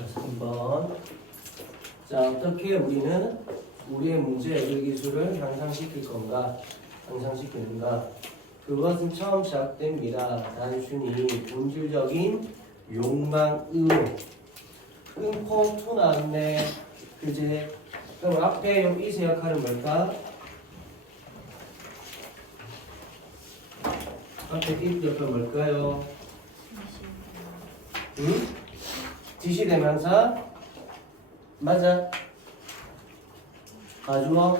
자, 3번. 자, 어떻게 우리는 우리의 문제 해결 기술을 향상시킬 건가? 향상시키는가? 그것은 처음 시작됩니다. 단순히 본질적인 욕망으로. 끊고 투 나왔네. 그지? 그럼 앞에 요 이세 역할은 뭘까? 앞에 이 역할은 뭘까요? 응? 지시대명사? 맞아. 가주어?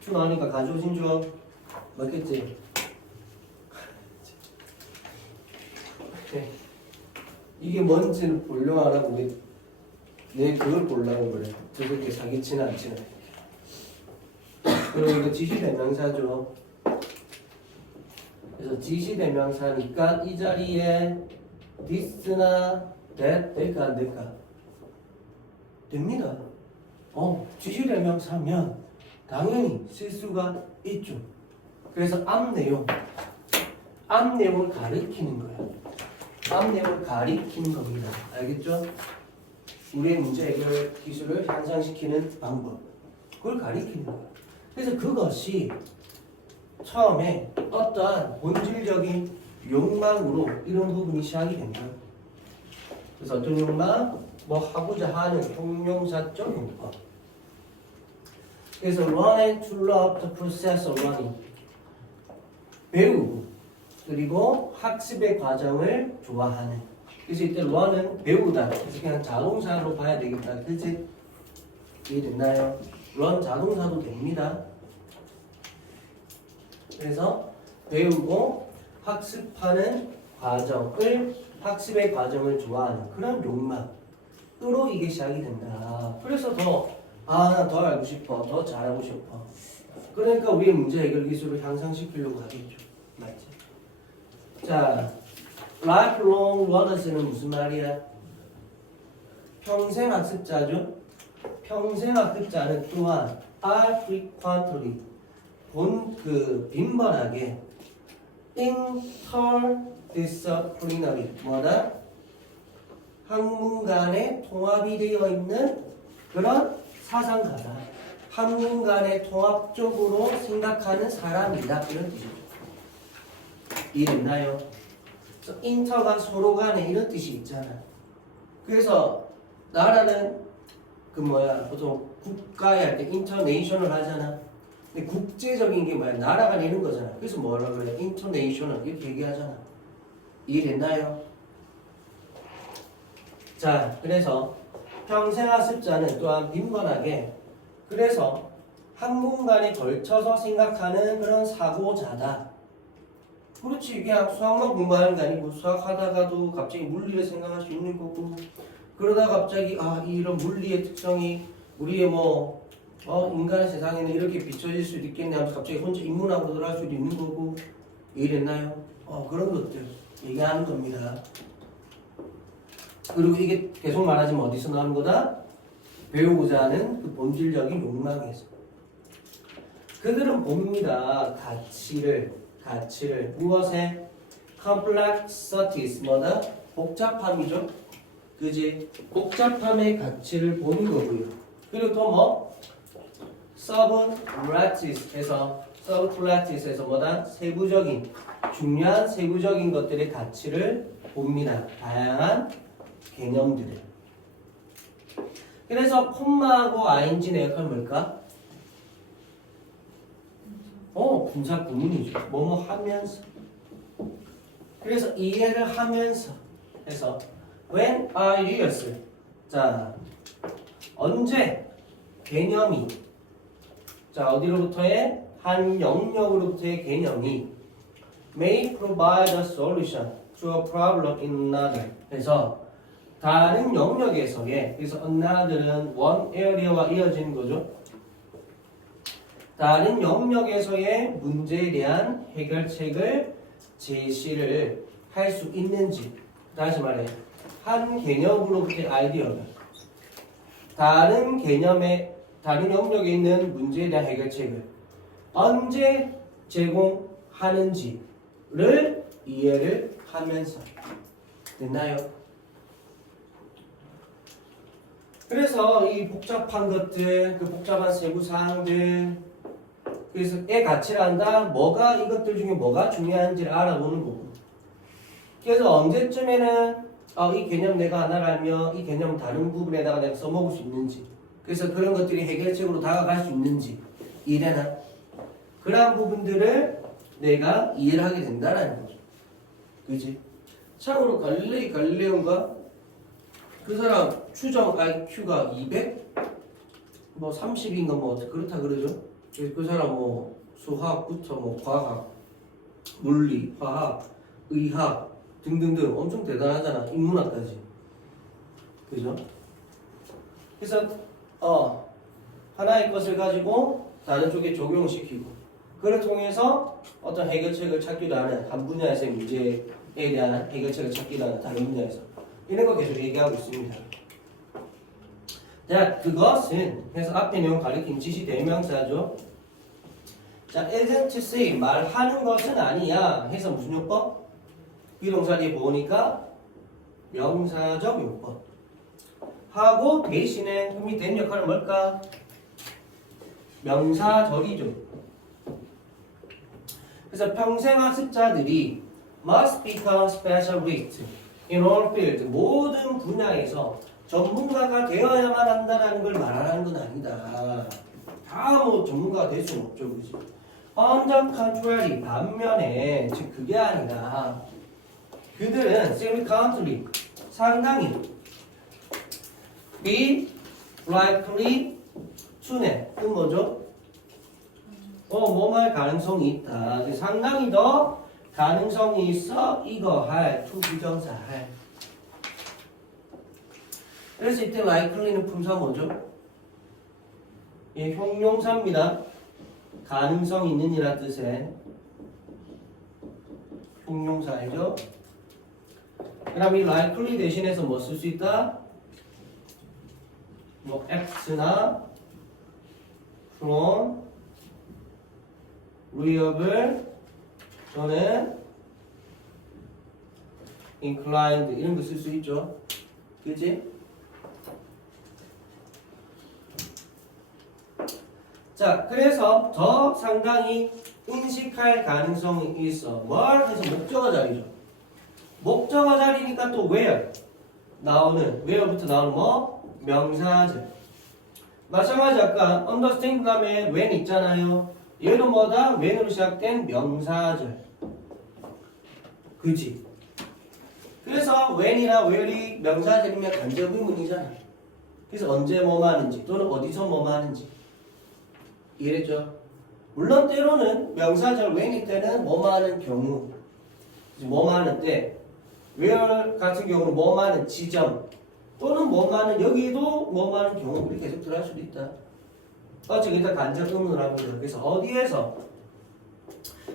투 나오니까 가주어 진주어? 맞겠지? 이게 뭔지는 보려고 하라고 내 그걸 보려고 그래. 저렇게 사기치나 안 치나. 그리고 이거 지시대명사죠. 그래서 지시대명사니까 이 자리에 this나 that 될까 안 될까? 됩니다. 지시대명사면 당연히 쓸 수가 있죠. 그래서 앞 내용을 가리키는 거야. 앞 내용을 가리키는 겁니다. 알겠죠? 우리의 문제 해결 기술을 향상시키는 방법. 그걸 가리키는 거야. 그래서 그것이 처음에 어떠한 본질적인 욕망으로 이런 부분이 시작이 된다. 그래서 어떤 욕망? 뭐 하고자 하는 형용사적 용법. 그래서 learning to love the process of learning. 배우고 그리고 학습의 과정을 좋아하는. 그래서 이때 learn은 배우다. 그래서 그냥 자동사로 봐야 되겠다. 그치? 이해됐나요? learn 자동사도 됩니다. 그래서 배우고 학습하는 학습의 과정을 좋아하는 그런 욕망으로 이게 시작이 된다. 그래서 나 더 알고 싶어. 더 잘하고 싶어. 그러니까 우리의 문제 해결 기술을 향상시키려고 하겠죠. 맞지? 자, lifelong learners는 무슨 말이야? 평생 학습자죠. 평생 학습자는 또한 are frequently 빈번하게 interdisciplinary 뭐다? 학문 간에 통합이 되어 있는 그런 사상가다. 학문 간에 통합적으로 생각하는 사람이다. 이런 뜻이죠. 이해됐나요? 인터가 서로 간에 이런 뜻이 있잖아. 그래서 나라는 보통 국가에 할 때 인터내셔널 하잖아. 근데 국제적인 게 뭐야? 나라가 되는 거잖아. 그래서 뭐라 그래? 인터내셔널 이렇게 얘기하잖아. 이해됐나요? 자, 그래서 평생 학습자는 또한 빈번하게 그래서 학문간에 걸쳐서 생각하는 그런 사고자다. 그렇지. 그냥 수학만 공부하는 게 아니고 수학하다가도 갑자기 물리를 생각할 수 있는 거고 그러다 갑자기 이런 물리의 특성이 우리의 인간의 세상에는 이렇게 비춰질 수도 있겠네 하면서 갑자기 혼자 인문학으로 들어갈 수도 있는 거고 이해됐나요? 그런 것들 얘기하는 겁니다. 그리고 이게 계속 말하지만 어디서 나오는 거다? 배우고자 하는 그 본질적인 욕망에서. 그들은 봅니다. 가치를 무엇에? complexities 뭐다? 복잡함이죠. 그지? 복잡함의 가치를 보는 거고요. 그리고 또 subtleties 뭐다? 중요한 세부적인 것들의 가치를 봅니다. 다양한 개념들을. 그래서 콤마하고 ing의 역할은 뭘까? 분사 구문이죠. 뭐뭐 하면서. 그래서 이해를 하면서 해서 when ideas 자 언제 개념이 어디로부터의 한 영역으로부터의 개념이 may provide a solution to a problem in another 그래서 다른 영역에서의 그래서 another는 one area와 이어지는 거죠. 다른 영역에서의 문제에 대한 해결책을 제시를 할 수 있는지 다시 말해 한 개념으로부터의 아이디어가 다른 영역에 있는 문제에 대한 해결책을 언제 제공하는지를 이해를 하면서 됐나요? 그래서 이 복잡한 것들, 그 복잡한 세부 사항들, 그래서 의 가치를 안다. 뭐가 이것들 중에 뭐가 중요한지를 알아보는 거고. 그래서 언제쯤에는 이 개념 내가 하나를 알면 이 개념 다른 부분에다가 내가 써먹을 수 있는지, 그래서 그런 것들이 해결책으로 다가갈 수 있는지 이래나 그러한 부분들을 내가 이해를 하게 된다라는 거죠. 그지? 참고로 갈릴레오가 그 사람 추정 IQ가 200? 뭐 30인가 뭐 그렇다 그러죠. 그 사람 뭐 수학부터 뭐 과학, 물리, 화학, 의학 등등등 엄청 대단하잖아. 인문학까지. 그죠? 그래서 하나의 것을 가지고 다른 쪽에 적용시키고 그를 통해서 어떤 해결책을 찾기도 하는 한 분야에서의 문제에 대한 해결책을 찾기도 하는 다른 분야에서 이런 거 계속 얘기하고 있습니다. 자, 그것은 그래서 앞에 내용 가리킨 지시 대명사죠. 자, isn't say 말하는 것은 아니야 해서 무슨 요법? 비동사 뒤에 보니까 명사적 요법 하고 대신에 흠이 된 역할은 뭘까? 명사절이죠. 그래서 평생 학습자들이 must become specialist in all fields 모든 분야에서 전문가가 되어야만 한다는 걸 말하는 건 아니다. 다 뭐 전문가가 될 수는 없죠, 그지? On the contrary, 반면에 즉 그게 아니라 그들은 significantly 상당히 be likely to는 그 뭐죠? 뭐할 가능성이 있다. 상당히 더 가능성이 있어 이거 할 to 부정사 할. 그래서 이때 likely는 품사 뭐죠? 예, 형용사입니다. 가능성 있는 이란 뜻의 형용사 알죠? 그 다음 이 likely 대신해서 뭐 쓸 수 있다? 뭐 act나 from, reliable 또는 inclined 이런 거 쓸 수 있죠. 그치? 자, 그래서 더 상당히 인식할 가능성이 있어. 뭘 해서 목적어 자리죠. 목적어 자리니까 또 where 나오는 where부터 나오는 뭐 명사절. 마찬가지 아까 understand 다음에 when 있잖아요. 얘도 뭐다? when으로 시작된 명사절. 그지? 그래서 when이나 where이 명사절이면 간접 의문이잖아. 그래서 언제 뭐뭐 하는지 또는 어디서 뭐뭐 하는지 이해했죠? 물론 때로는 명사절 when이 때는 뭐뭐 하는 경우 뭐뭐 하는 때 where 같은 경우는 뭐뭐 하는 지점 또는 뭐뭐 하는 여기도 뭐뭐 하는 경우 우리 계속 들어갈 수도 있다. 어쨌든 일단 간접 의문을 합니다. 그래서 어디에서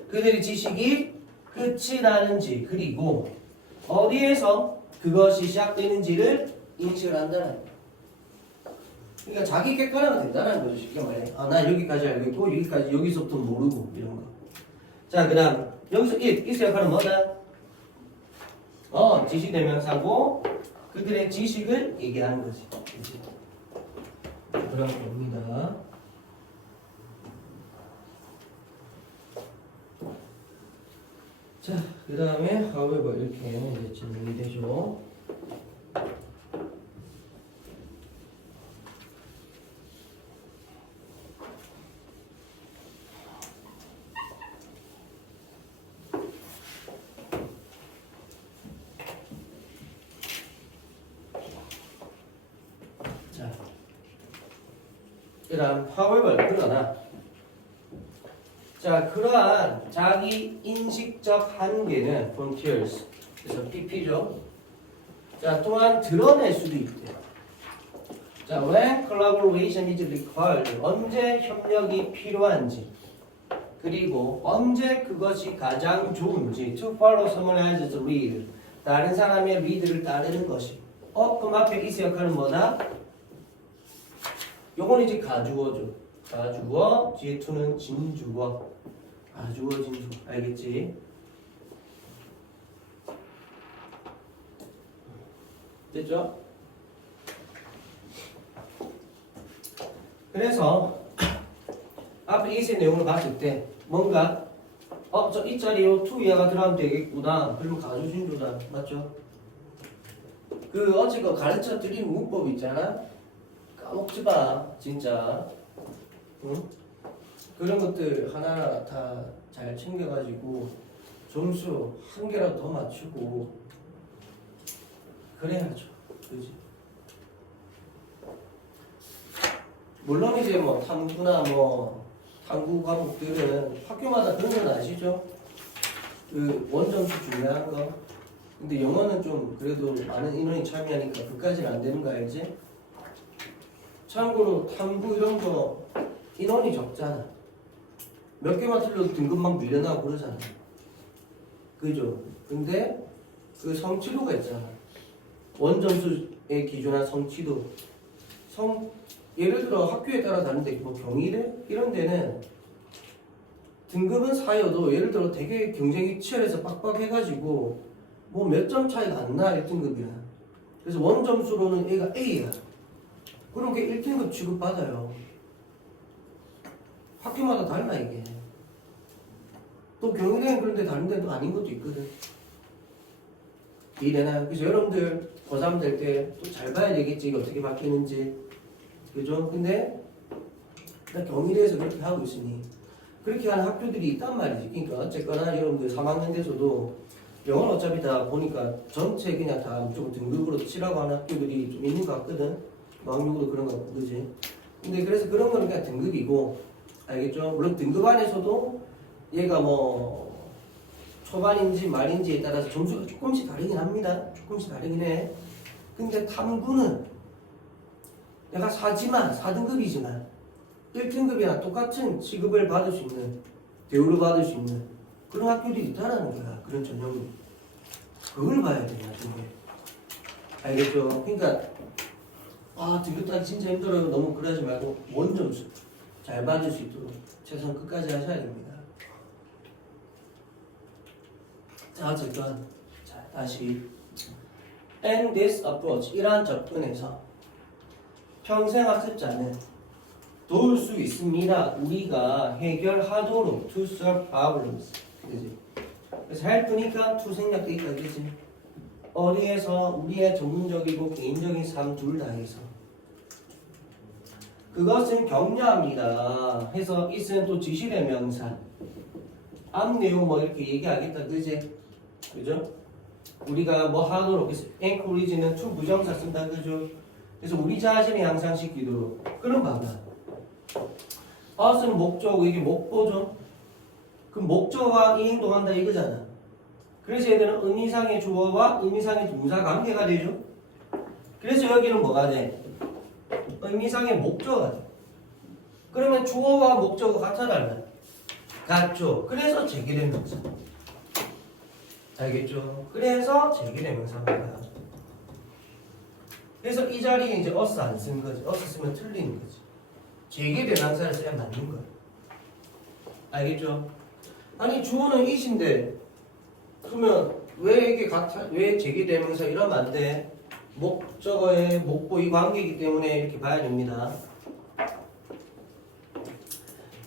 그들의 지식이 끝이 나는지 그리고 어디에서 그것이 시작되는지를 인식을 한다는 거예요. 그러니까 자기 객관화가 된다는 거죠. 쉽게 말해. 나 여기까지 알고 있고 여기까지 여기서부터 모르고 이런 거. 자, 그 다음 여기서 이 역할은 뭐다? 지시대명사고 그들의 지식을 얘기하는 거지. 그런 겁니다. 자, 그 다음에 however 이렇게 이제 진행이 되죠. 자, 그 다음 however 그러나 자, 그러한 자기 인식적 한계는 frontiers 그래서 PP죠. 자, 또한 드러낼 수도 있대. 자, when collaboration is required 언제 협력이 필요한지 그리고 언제 그것이 가장 좋은지 to follow someone else's lead 다른 사람의 리드를 따르는 것이 그럼 앞에 is 역할은 뭐다? 요건 이제 가주어죠. 가주어 뒤에 to는 진주어 가주어 진주 알겠지? 됐죠? 그래서 앞에 이세 내용을 봤을 때 뭔가 저 이 자리에 to 이하가 들어가면 되겠구나. 그러면 가주신조다. 맞죠? 그 어제가 가르쳐 드린 문법 있잖아. 까먹지 마. 진짜. 응? 그런 것들 하나하나 다 잘 챙겨가지고 점수 한 개라도 더 맞추고 그래야죠. 그지? 물론 이제 뭐 탐구나 뭐 탐구 과목들은 학교마다 그런 건 아시죠? 그 원점수 중요한 거. 근데 영어는 좀 그래도 많은 인원이 참여하니까 그까지는 안 되는 거 알지? 참고로 탐구 이런 거 인원이 적잖아. 몇 개만 틀려도 등급만 밀려나고 그러잖아. 그죠? 근데 그 성취도가 있잖아. 원점수에 기준한 성취도. 예를 들어 학교에 따라 다른데 뭐 경희대 이런 데는 등급은 4여도 예를 들어 되게 경쟁이 치열해서 빡빡해가지고 뭐 몇 점 차이가 안 나 1등급이랑. 그래서 원점수로는 얘가 A야. 그럼 걔 1등급 취급받아요. 학교마다 달라 이게. 또 경희대는 그런데 다른 데도 아닌 것도 있거든. 이해되나요? 그래서 여러분들 고3 될 때 또 잘 봐야 되겠지. 이게 어떻게 바뀌는지. 그죠? 근데 나 경희대에서 그렇게 하고 있으니 그렇게 하는 학교들이 있단 말이지. 그러니까 어쨌거나 여러분들 3학년 돼서도 영어는 어차피 다 보니까 전체 그냥 다 무조건 등급으로 치라고 하는 학교들이 좀 있는 것 같거든. 마음용도 그런 거 같고, 그지? 근데 그래서 그런 거는 그냥 등급이고, 알겠죠? 물론 등급 안에서도 얘가 뭐 초반인지 말인지에 따라서 점수가 조금씩 다르긴 합니다. 조금씩 다르긴 해. 근데 탐구는 내가 4등급이지만 1등급이랑 똑같은 취급을 받을 수 있는, 대우를 받을 수 있는 그런 학교들이 있다라는 거야. 그런 전형이. 그걸 봐야 돼, 나중에. 알겠죠? 그러니까 등급 따기 진짜 힘들어요. 너무 그러지 말고 원점수 잘 받을 수 있도록 최선 끝까지 하셔야 됩니다. 자, 어쨌든 자, 다시 And this approach, 이러한 접근에서 평생학습자는 도울 수 있습니다. 우리가 해결하도록 to solve problems. 그지? 그래서 help니까 to 생략돼 있다. 그지? 어디에서? 우리의 전문적이고 개인적인 삶 둘 다에서. 그것은 격려합니다. 해서 it은 또 지시대 명사. 앞 내용 뭐 이렇게 얘기하겠다. 그지? 그죠? 우리가 뭐 하도록 해서 encourage는 to 부정사 쓴다. 그죠? 그래서 우리 자신을 향상시키도록. 그럼 봐봐. us는 목적어고 이게 목보죠. 그 목적어가 이 행동한다 이거잖아. 그래서 얘들은 의미상의 주어와 의미상의 동사 관계가 되죠. 그래서 여기는 뭐가 돼? 의미상의 목적어가 돼. 그러면 주어와 목적어 같아 달라? 같죠. 그래서 제기대명사. 알겠죠? 그래서 제기대명사입니다. 그래서 이 자리에 이제 us 안 쓴 거지. us 쓰면 틀린 거지. 제기대명사를 써야 맞는 거야. 알겠죠? 아니 주어는 it인데 그러면 왜 이게 같아? 왜 제기대명사 이러면 안 돼? 목적어의 목보 이 관계이기 때문에 이렇게 봐야 됩니다.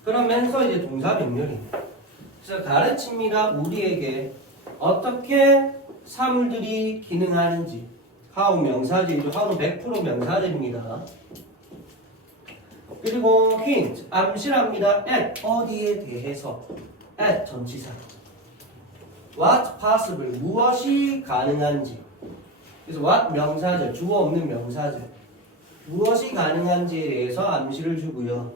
그러면서 이제 동사 변멸이. 그래서 가르칩니다. 우리에게 어떻게 사물들이 기능하는지. how 명사절이죠. how는 100% 명사절입니다. 그리고 hint 암시랍니다. at 어디에 대해서. at 전치사. what possible 무엇이 가능한지. 그래서 what 명사절 주어 없는 명사절 무엇이 가능한지에 대해서 암시를 주고요.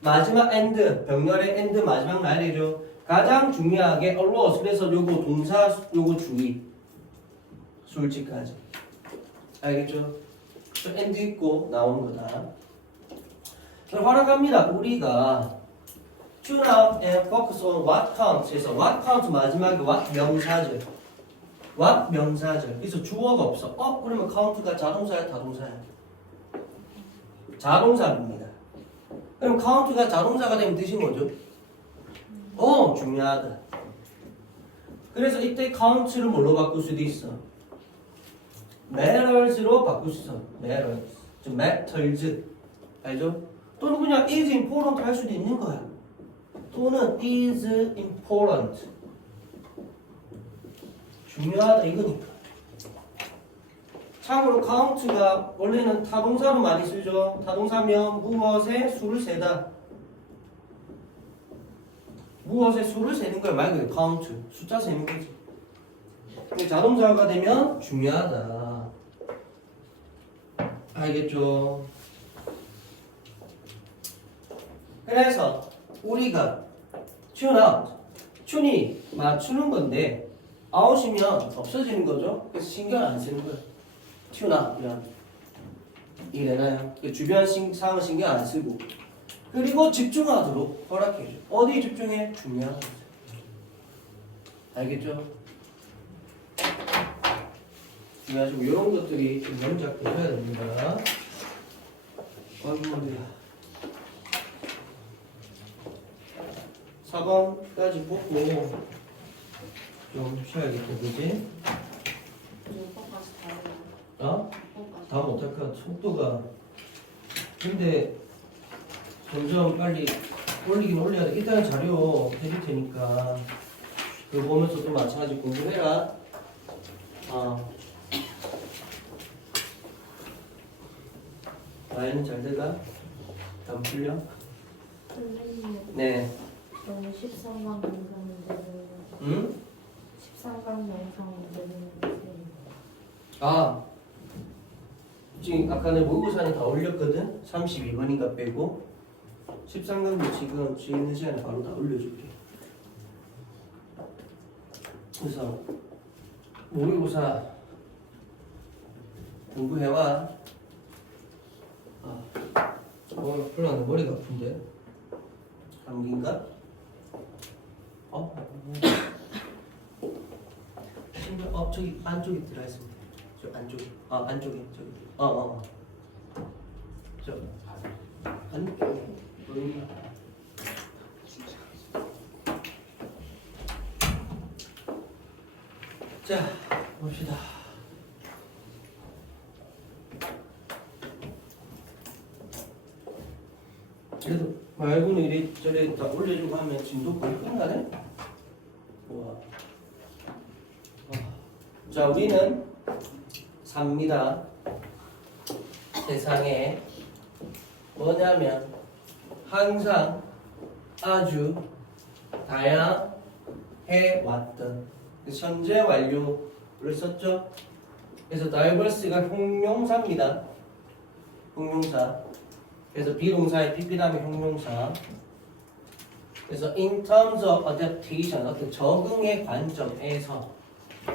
마지막 and 병렬의 and 마지막 말이죠. 가장 중요하게 always 그래서 요거 동사 요거 주의 솔직까지. 알겠죠? and 있고 나오는 거다. 그럼 활용합니다. 우리가 tune out and focus on what counts에서 what counts 마지막에 what 명사절. what 명사절. 그래서 주어가 없어. 그러면 count가 자동사야, 타동사야? 자동사입니다. 그럼 count가 자동사가 되면 뜻이 뭐죠? 중요하다. 그래서 이때 count를 뭘로 바꿀 수도 있어? matters로 바꿀 수 있어. matters. matters. 알죠? 또는 그냥 is important 할 수도 있는 거야. 또는 is important. 중요하다 이거니까. 참고로 count가 원래는 타동사로 많이 쓰죠. 타동사면 무엇의 수를 세다. 무엇의 수를 세는 거야. 말 그대로 count. 숫자 세는 거지. 근데 자동사가 되면 중요하다. 알겠죠? 그래서 우리가 tune out, tune이 맞추는 건데 out이면 없어지는 거죠. 그래서 신경 안 쓰는 거예요. tune out 그냥 이래나요? 주변 상황 신경 안 쓰고 그리고 집중하도록 허락해줘. 어디 집중해? 중요한 거죠. 알겠죠? 중요하시고 이런 것들이 좀 명작되셔야 됩니다. 머리야. 4번까지 보고 좀 쉬어야겠다, 그지? 어? 다 못할 것 같아. 속도가. 근데 점점 빨리 올리긴 올려야 돼. 일단은 자료 해줄 테니까 그거 보면서 또 마찬가지 공부해라. 나이는 잘 돼가? 안 풀려? 선생님, 네. 너무 13강 영상인데 응? 13강 영상인데 지금 아까 내 모의고사는 다 올렸거든? 32번인가 빼고 13강도 지금 쥐 있는 시간에 바로 다 올려줄게. 그래서 모의고사 공부해와. 풀어놨는데 머리가 아픈데? 감기인가? 저기 안쪽에 들어있습니다. 저 안쪽에. 안쪽에. 저기. 저 안쪽에. 보이나? 자, 봅시다. 그래도 말고는 이래저래 다 올려주고 하면 진도 거의 끝나네? 우와. 자, 우리는 삽니다. 세상에 뭐냐면 항상 아주 다양해 왔던 현재 완료를 썼죠. 그래서 diverse가 형용사입니다. 형용사. 그래서 비동사의 PP 다음에 형용사. 그래서 in terms of adaptation, 어떤 적응의 관점에서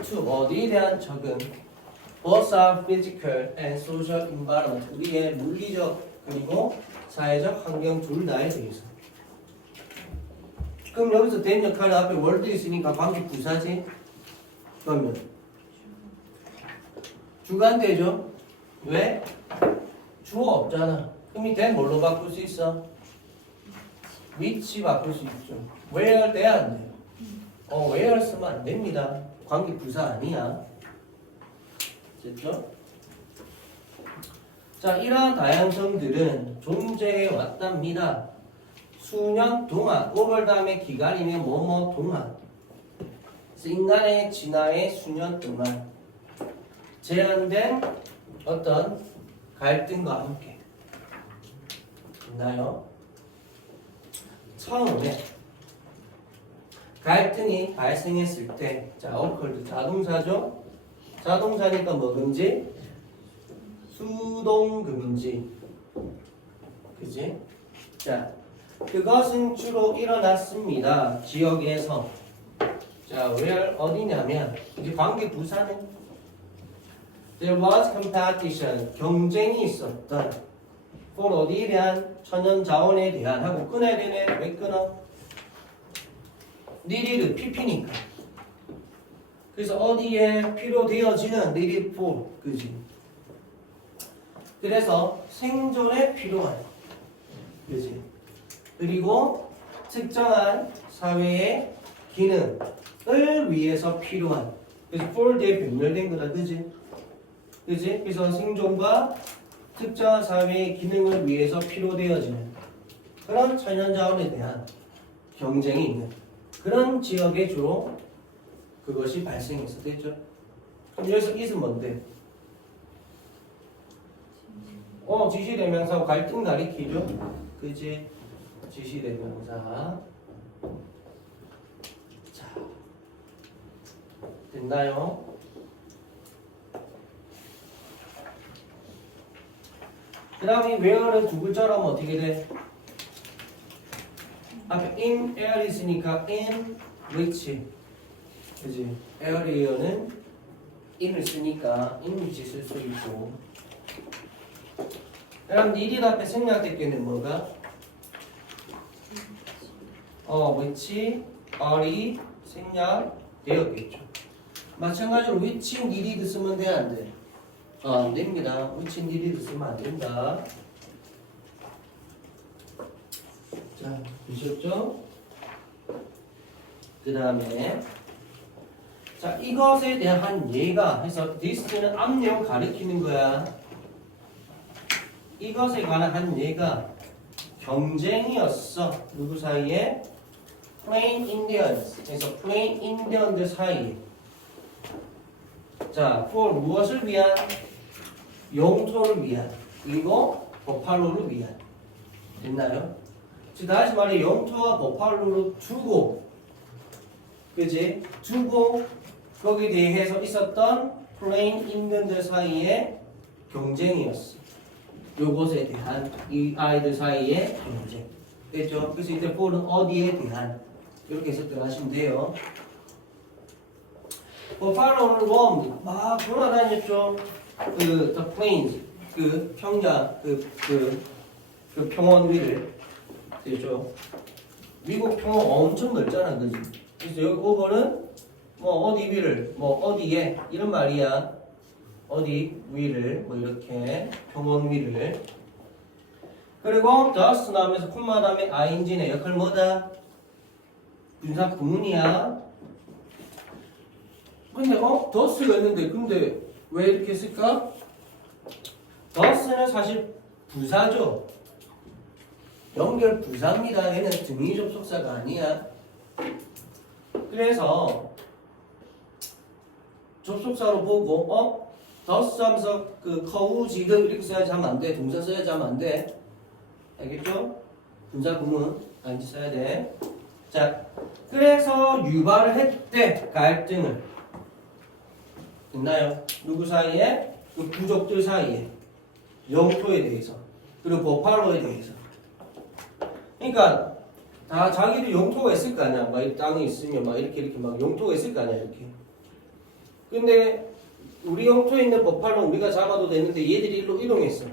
to 어디에 대한 적응, both our physical and social environment, 우리의 물리적 그리고 사회적 환경 둘 다에 대해서. 그럼 여기서 된 역할은 앞에 월드 있으니까 관계 부사지. 그러면 주관되죠. 왜? 주어 없잖아. 그럼 이 된 뭘로 바꿀 수 있어? 위치 바꿀 수 있죠. where 돼야 안 돼요. where 쓰면 안 됩니다. 관계 부사 아니야. 됐죠? 자, 이러한 다양성들은 존재해 왔답니다. 수년 동안, over 다음에 기간이면 뭐뭐 동안. 인간의 진화의 수년 동안 제한된 어떤 갈등과 함께. 있나요? 처음에 갈등이 발생했을 때, 자, occurred 자동사죠? 자동사니까 뭐든지 수동금지. 그지? 자, 그것은 주로 일어났습니다. 지역에서. 자, where 어디냐면 이제 관계 부사는 there was competition 경쟁이 있었던 for 어디에 대한 천연 자원에 대한 하고 끊어야 되네. 왜 끊어? needed PP니까. 그래서 어디에 필요되어지는 needed for 그지? 그래서 생존에 필요한 그지? 그리고 특정한 사회의 기능을 위해서 필요한 그래서 for 대에 병렬된 거다 그지? 그지? 그래서 생존과 특정한 사회의 기능을 위해서 필요되어지는 그런 천연자원에 대한 경쟁이 있는 그런 지역에 주로 그것이 발생해서 됐죠. 그럼 여기서 is은 뭔데? 지시대명사하고 갈등 가리키죠. 그지? 지시대명사. 자, 됐나요? 그 다음에 where는 두 글자로 하면 어떻게 돼? 앞에 in air 있으니까 in which. 그지? area는 in을 쓰니까 in which 쓸 수 있고. 그럼 needed 앞에 생략됐겠네 뭐가? which, are이 생략되었겠죠. 마찬가지로 which needed 쓰면 돼 안 돼? 안 됩니다. which needed 쓰면 안 된다. 자, 보셨죠? 그 다음에 자, 이것에 대한 한 예가 해서 this는 앞 내용 가리키는 거야. 이것에 관한 한 예가 경쟁이었어. 누구 사이에? plain Indians. 그래서 plain Indian들 사이에. 자, for 무엇을 위한? 영토를 위한. 그리고 버팔로를 위한. 됐나요? 즉 다시 말해 영토와 버팔로를 두고, 그지? 두고 거기에 대해서 있었던 plain Indian들 사이의 경쟁이었어. 요것에 대한 이 아이들 사이의 경쟁. 됐죠? 그래서 이제 for는 어디에 대한 이렇게 해석들 하시면 돼요. 버팔로는 뭐 막 돌아다녔죠. the plains, 그 평야, 그 평원 위를. 되죠? 미국 평원 엄청 넓잖아, 그지? 그래서 여기 그거는 뭐 어디 위를, 뭐 어디에 이런 말이야. 어디 위를 뭐 이렇게 평원 위를. 그리고 thus 나오면서 콤마 다음에 ing의 역할 뭐다? 분사 구문이야. 근데 thus가 있는데 근데 왜 이렇게 쓸까? thus는 사실 부사죠. 연결 부사입니다. 얘는 등위 접속사가 아니야. 그래서 접속사로 보고 thus 하면서 그 커우지드 이렇게 써야지 하면 안 돼. 동사 써야지 하면 안 돼. 알겠죠? 분사 구문 ing 써야 돼. 자, 그래서 유발을 했대. 갈등을. 됐나요? 누구 사이에? 그 부족들 사이에. 영토에 대해서. 그리고 버팔로에 대해서. 그러니까 다 자기들 영토가 있을 거 아니야. 막 땅이 있으면 막 이렇게 막 영토가 있을 거 아니야. 이렇게. 근데 우리 영토에 있는 버팔로는 우리가 잡아도 되는데 얘들이 일로 이동했어.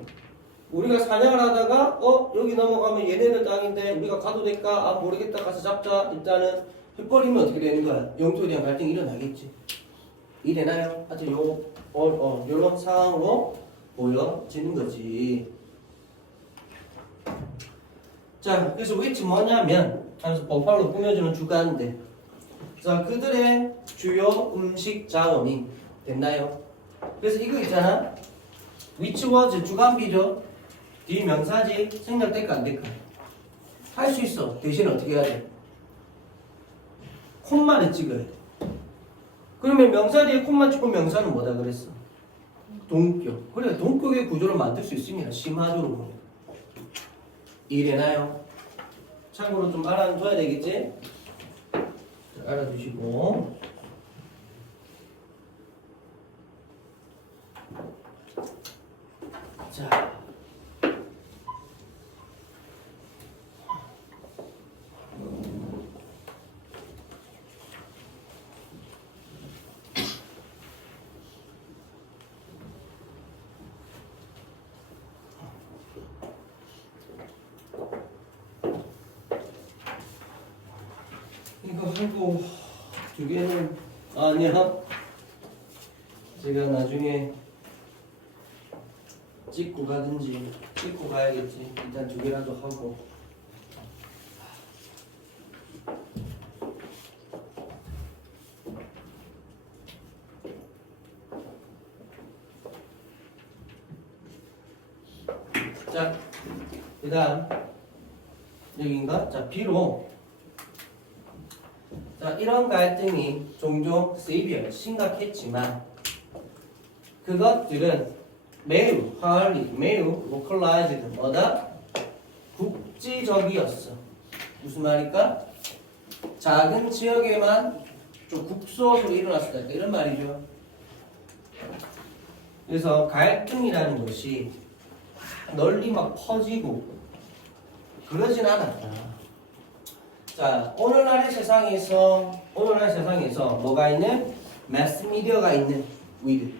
우리가 사냥을 하다가 여기 넘어가면 얘네들 땅인데 우리가 가도 될까? 아 모르겠다. 가서 잡자. 일단은 해버리면 어떻게 되는 거야? 영토에 대한 갈등이 일어나겠지. 이래나요? 하여튼 요런 상황으로 보여지는 거지. 자, 그래서 which 뭐냐면 하면서 버팔로 꾸며주는 주가인데, 자, 그들의 주요 음식 자원이 됐나요? 그래서 이거 있잖아. which was 주간비죠. 뒤 명사지. 생략될까 안 될까? 할 수 있어. 대신 어떻게 해야 돼? 콤마를 찍어야 돼. 그러면 명사 뒤에 콤마 찍고 명사는 뭐다 그랬어? 동격. 그래, 동격의 구조를 만들 수 있습니다. 심화적으로 보면. 이해되나요? 참고로 좀 알아둬야 되겠지? 알아두시고. 자. 이거 하고 두 개는 아니야. 제가 나중에 찍고 가든지 찍고 가야겠지. 일단 두 개라도 하고. 자, 그 다음 여기인가? 자, 비록 자, 이런 갈등이 종종 severe, 심각했지만 그것들은 매우 hardy, 매우 localized, 뭐다? 국지적이었어. 무슨 말일까? 작은 지역에만 좀 국소적으로 일어났다. 이런 말이죠. 그래서 갈등이라는 것이 널리 막 퍼지고 그러진 않았다. 자, 오늘날의 세상에서 뭐가 있는? 매스미디어가 있는 위드.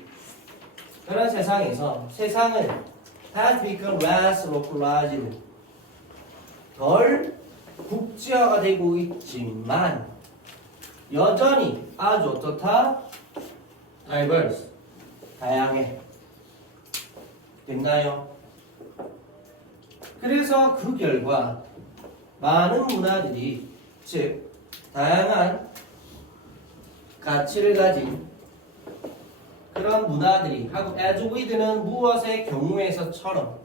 그런 세상에서 세상은 has become less localized. 덜 국지화가 되고 있지만 여전히 아주 어떻다? diverse. 다양해. 됐나요? 그래서 그 결과 많은 문화들이 즉 다양한 가치를 가진 그런 문화들이 하고 as with는 무엇의 경우에서처럼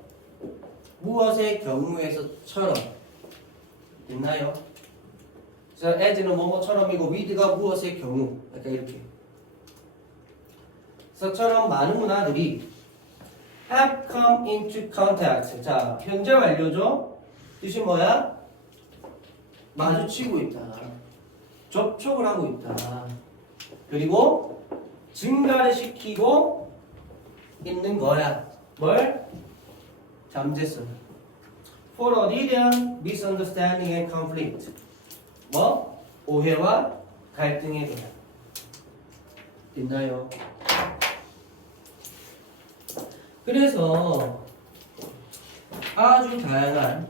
됐나요? 그래서 as는 뭐뭐처럼이고 with가 무엇의 경우 약간 이렇게 서처럼 많은 문화들이 have come into contact. 자, 현재 완료죠? 뜻이 뭐야? 마주치고 있다. 접촉을 하고 있다. 그리고 증가를 시키고 있는 거야. 뭘? 잠재성. For 어디에 대한 misunderstanding and conflict. 뭐? 오해와 갈등에 대한. 됐나요? 그래서 아주 다양한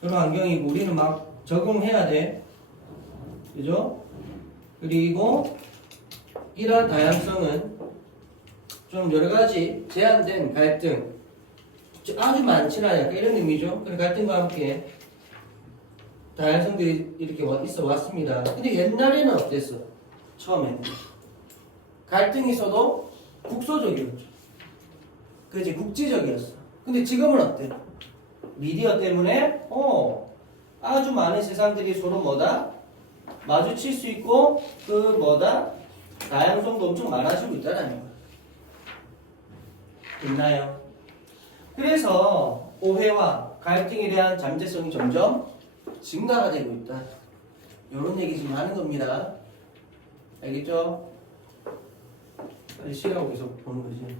그런 환경이고 우리는 막 적응해야 돼. 그죠? 그리고 이러한 다양성은 좀 여러 가지 제한된 갈등 아주 많지는 않아요. 이런 의미죠. 그런 갈등과 함께 다양성들이 이렇게 있어 왔습니다. 근데 옛날에는 어땠어? 처음에는 갈등이 있어도 국소적이었죠. 그치, 국지적이었어. 근데 지금은 어때? 미디어 때문에 아주 많은 세상들이 서로 뭐다? 마주칠 수 있고 그 뭐다? 다양성도 엄청 많아지고 있다는 거야. 됐나요? 그래서 오해와 갈등에 대한 잠재성이 점점 증가가 되고 있다. 이런 얘기 지금 하는 겁니다. 알겠죠? 빨리 쉬라고 계속 보는 거지.